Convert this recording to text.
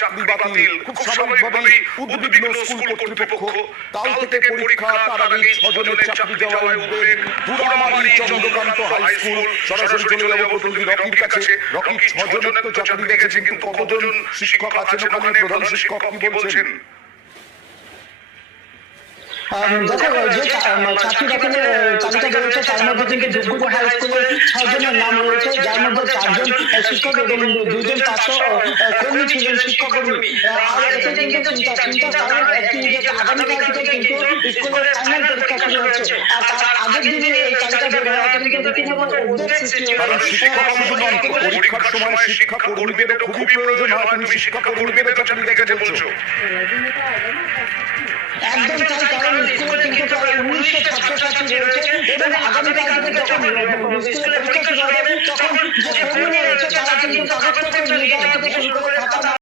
চাকরি বাতিল খুব স্বাভাবিকভাবেই উদ্বিগ্ন স্কুল কর্তৃপক্ষ। কাল থেকে পরীক্ষা, তার আগে 6 জনের চাকরি যাওয়ায় উদ্বেগ। পুরামারি চন্দ্রকান্ত হাই স্কুল। সরাসরি চলে যাবো প্রতিনিধি রকির কাছে। রকি, 6 জনের তো চাকরি গেছে, কিন্তু কতজন শিক্ষক আছেন ওখানে? প্রধান শিক্ষক কি বলছেন? দেখো, যে চাকরি বাতিলের তালিকা বেরোচ্ছে তার মধ্যে কিন্তু যোগ্য হাই স্কুলের 6 জনের নাম রয়েছে, যার মধ্যে 4 জন শিক্ষক এবং 2 জন পার্শ্ব কর্মী ছিলেন, শিক্ষক কর্মী। আর এতে কিন্তু চিন্তার কারণ একটি যে আগামীকাল থেকে কিন্তু স্কুলের ফাইনাল পরীক্ষা শুরু হচ্ছে, আর তার আগের দিনে এই তালিকা বের হওয়াতে কিন্তু রীতিমতো উদ্বেগ সৃষ্টি হয়েছে। কারণ শিক্ষক শুধু নন, পরীক্ষার সময় শিক্ষা কর্মীদেরও খুবই প্রয়োজন হয়। তুমি শিক্ষা কর্মীদেরও চাকরি দেখেছে বলছো? একদম তাই, কারণ স্কুলে কিন্তু প্রায় 1900 ছাত্রছাত্রী রয়েছে এবং আগামীকাল থেকে যখন স্কুলে পরীক্ষা শুরু হবে তখন যে কর্মীরা রয়েছে তারা কিন্তু কাগজপত্র নিয়ে যাওয়া থেকে শুরু করে খাতা